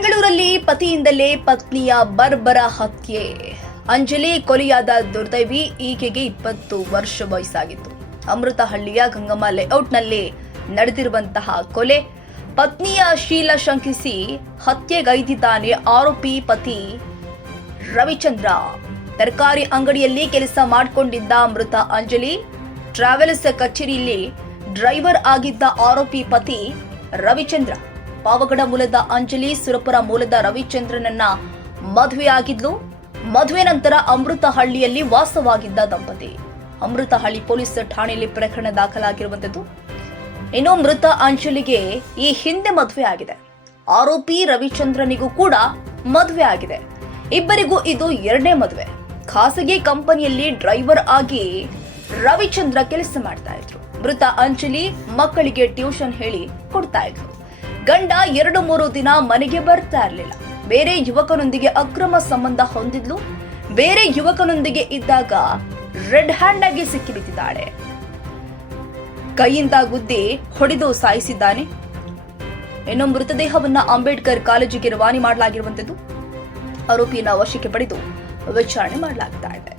ಬೆಂಗಳೂರಲ್ಲಿ ಪತಿಯಿಂದಲೇ ಪತ್ನಿಯ ಬರ್ಬರ ಹತ್ಯೆ. ಅಂಜಲಿ ಕೊಲೆಯಾದ ದುರ್ದೈವಿ ಈಕೆಗೆ ಇಪ್ಪತ್ತು ವರ್ಷ ವಯಸ್ಸಾಗಿತ್ತು. ಅಮೃತಹಳ್ಳಿಯ ಗಂಗಮ್ಮ ಲೇಔಟ್ನಲ್ಲಿ ನಡೆದಿರುವಂತಹ ಕೊಲೆ. ಪತ್ನಿಯ ಶೀಲ ಶಂಕಿಸಿ ಹತ್ಯೆಗೈದಿದ್ದಾನೆ ಆರೋಪಿ ಪತಿ ರವಿಚಂದ್ರ. ತರಕಾರಿ ಅಂಗಡಿಯಲ್ಲಿ ಕೆಲಸ ಮಾಡಿಕೊಂಡಿದ್ದ ಮೃತ ಅಂಜಲಿ, ಟ್ರಾವೆಲ್ಸ್ ಕಚೇರಿಯಲ್ಲಿ ಡ್ರೈವರ್ ಆಗಿದ್ದ ಆರೋಪಿ ಪತಿ ರವಿಚಂದ್ರ. ಪಾವಗಡ ಮೂಲದ ಅಂಜಲಿ, ಸುರಪುರ ಮೂಲದ ರವಿಚಂದ್ರನನ್ನ ಮದುವೆಯಾಗಿದ್ಲು ಮದುವೆ ನಂತರ ಅಮೃತಹಳ್ಳಿಯಲ್ಲಿ ವಾಸವಾಗಿದ್ದ ದಂಪತಿ. ಅಮೃತಹಳ್ಳಿ ಪೊಲೀಸ್ ಠಾಣೆಯಲ್ಲಿ ಪ್ರಕರಣ ದಾಖಲಾಗಿರುವಂತದ್ದು ಇನ್ನು ಮೃತ ಅಂಜಲಿಗೆ ಈ ಹಿಂದೆ ಮದುವೆ ಆಗಿದೆ. ಆರೋಪಿ ರವಿಚಂದ್ರನಿಗೂ ಕೂಡ ಮದುವೆ ಆಗಿದೆ. ಇಬ್ಬರಿಗೂ ಇದು ಎರಡನೇ ಮದುವೆ. ಖಾಸಗಿ ಕಂಪನಿಯಲ್ಲಿ ಡ್ರೈವರ್ ಆಗಿ ರವಿಚಂದ್ರ ಕೆಲಸ ಮಾಡ್ತಾ ಇದ್ರು. ಮೃತ ಅಂಜಲಿ ಮಕ್ಕಳಿಗೆ ಟ್ಯೂಷನ್ ಹೇಳಿ ಕೊಡ್ತಾ ಇದ್ರು. ಗಂಡ ಎರಡು ಮೂರು ದಿನ ಮನೆಗೆ ಬರ್ತಾ ಇರಲಿಲ್ಲ. ಬೇರೆ ಯುವಕನೊಂದಿಗೆ ಅಕ್ರಮ ಸಂಬಂಧ ಹೊಂದಿದ್ಲು. ಬೇರೆ ಯುವಕನೊಂದಿಗೆ ಇದ್ದಾಗ ರೆಡ್ ಹ್ಯಾಂಡ್ ಆಗಿ ಸಿಕ್ಕಿಬಿದ್ದಿದ್ದಾಳೆ ಕೈಯಿಂದ ಗುದ್ದಿ ಹೊಡೆದು ಸಾಯಿಸಿದ್ದಾನೆ. ಇನ್ನು ಮೃತದೇಹವನ್ನ ಅಂಬೇಡ್ಕರ್ ಕಾಲೇಜಿಗೆ ರವಾನೆ ಮಾಡಲಾಗಿರುವಂತದ್ದು ಆರೋಪಿಯನ್ನ ವಶಕ್ಕೆ ಪಡೆದು ವಿಚಾರಣೆ ಮಾಡಲಾಗ್ತಾ ಇದೆ.